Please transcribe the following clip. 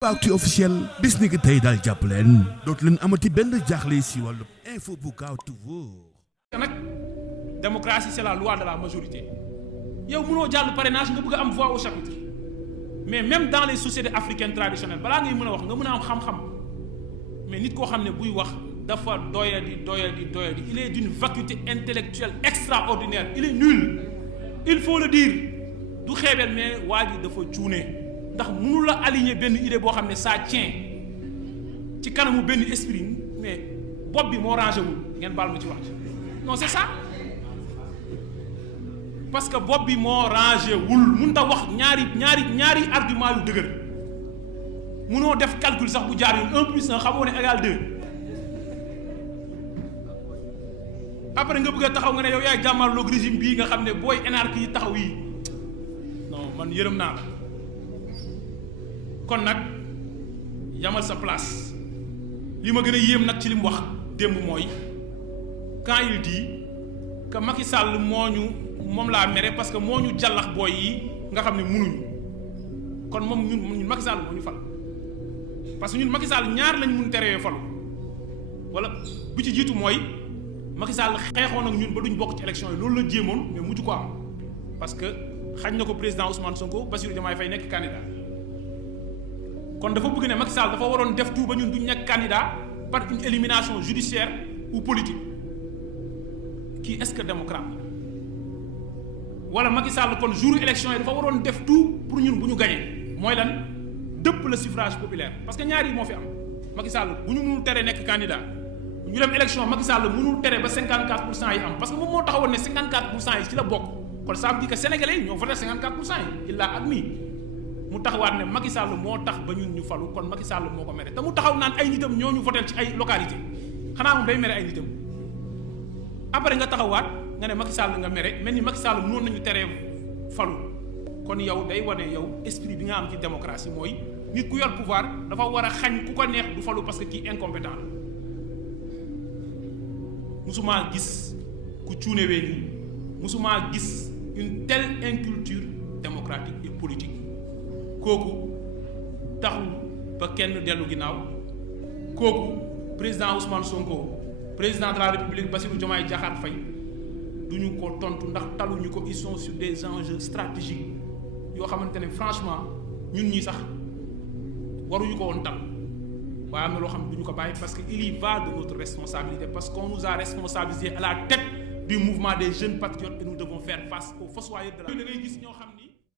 Actu officiel bis ni ki tey daal jàpp leen dootu leen amati benn jaaxle si wàllu info bu gaaw te wóor. nag démocratie c'est la loi de la majorité yow mënoo jàll parrainage nga bëgg a am voix au chapitre mais même dans les sociétés africaines traditionnelles balaa ngay mën a wax nga mën a am xam-xam mais nit koo xam ne buy wax dafa doyadi il est d'une vacuité intellectuelle extraordinaire il est nul il faut le dire du xeebeel mais waa ji dafa cuune ndax mënu la aligner benn idée boo xam ne ça tient ci kanamu benn esprit mais bopp bi moo rangé wul ngeen baal ma ci wax non c'est ça parce que bopp bi moo rangé wul mënut a wax ñaari argument yu dëgër mënoo def calcul sax bu jaar yoon 1 plus 1 xamoo ne égal 2 après nga bëgg a taxaw nga ne yow yaay jàmmarloog régime bii nga xam ne booy énarque yi taxaw yi non man yërëm naa la kon nag yamal sa place li ma gën a yéem nag ci li mu wax démb mooy quand il dit que Macky Sall moom laa mere parce que moo ñu jàllax booy yi nga xam ne munuñu kon moom ñun Macky Sall moo ñu fal parce que ñun Macky Sall ñaar lañ mun terewee falu wala bu ci jiitu mooy Macky Sall xeexoon ak ñun ba duñ bokk ci élection yi loolu la jéemoon mais mujj ko am parce que xañ na ko président Ousmane Sonko Bassirou Diomaye Faye nekk candidat kon dafa bëgg ne Macky Sall dafa waroon def tout ba ñun duñ nekk candidat par une élimination judiciaire ou politique kii est-ce que démocrate wala Macky Sall kon jour élection yi dafa waroon def tout pour ñun bu ñu gagné mooy lan dëpp le suffrage populaire parce que ñaar yi moo fi am Macky Sall bu ñu mënul tere nekk candidat ñu dem élection Macky Sall mënul tere ba 54% yi am parce que moom moo taxawoon ne 54% yi ci la bokk kon ça veut dire que sénégalais yi ñoo voté 54% yi il l'a admis mu taxawaat ne Macky Sall moo tax ba ñun ñu falu kon Macky Sall moo ko mere te mu taxaw naan ay nitam ñoo ñu voté ci ay localité xanaa moom day mere ay nitam après nga taxawaat nga ne Macky Sall nga mere mel ni Macky Sall mënoon nañu teree falu kon yow day wane yow esprit bi nga am ci démocratie mooy nit ku yor pouvoir dafa war a xañ ku ko neex du falu parce que kii incompétent la musumaa gis ku cuunewee nii musumaa gis une telle inculture démocratique et politique kooku taxul ba kenn dellu ginnaaw kooku président Ousmane Sonko président de la République Bassirou Diomaye Diakhar Faye duñu ko tontu ndax taluñu ko ils sont sur des enjeux stratégiques yoo xamante ne franchement ñun ñi sax waruñu ko woon tal waaye am na loo xam ne duñu ko bàyyi parce que il y va de notre responsabilité parce qu'on nous a responsabilisés à la tête du mouvement des jeunes patriotes et nous devons faire face aux fossoyeurs de la da ngay gis ñoo xam